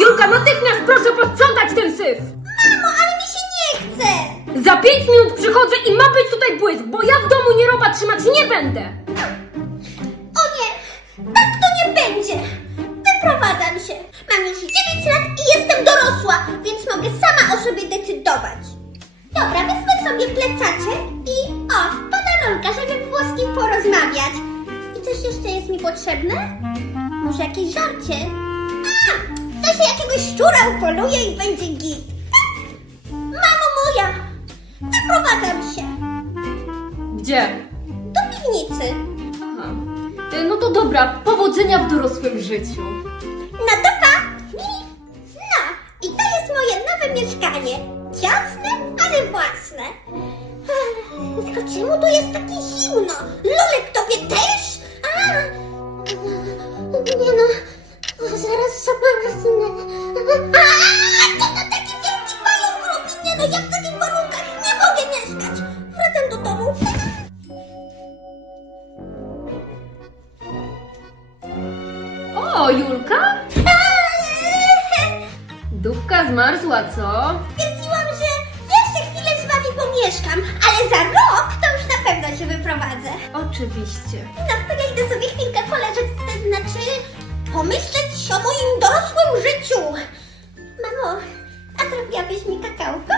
Julka, natychmiast proszę posprzątać ten syf! Mamo, ale mi się nie chce! Za pięć minut przychodzę i ma być tutaj błysk, bo ja w domu nie roba trzymać nie będę! O nie, tak to nie będzie! Wyprowadzam się. Mam już 9 lat i jestem dorosła, więc mogę sama o sobie decydować. Dobra, wezmę sobie plecaczek i o, rolka, żeby było z kim porozmawiać. I coś jeszcze jest mi potrzebne? Może jakieś żarcie? A, się jakiegoś szczura upoluje i będzie git. Mamo moja, wyprowadzam się Gdzie? do piwnicy. Aha. E, No to dobra, powodzenia w dorosłym życiu. No to pa! No, i to jest moje nowe mieszkanie. Ciasne, ale własne. Ech, Tylko czemu tu jest takie zimno? Lolek, tobie też? A! Nie no ja w takich warunkach nie mogę mieszkać. Wracam do domu. O, Julka? Dupka zmarzła, co? Stwierdziłam, że jeszcze chwilę z wami pomieszkam, ale za rok to już na pewno się wyprowadzę. Oczywiście. No to ja idę sobie chwilkę poleżeć, to znaczy pomyśleć o moim dorosłym życiu. Mamo, a zrobiłabyś mi kakałko?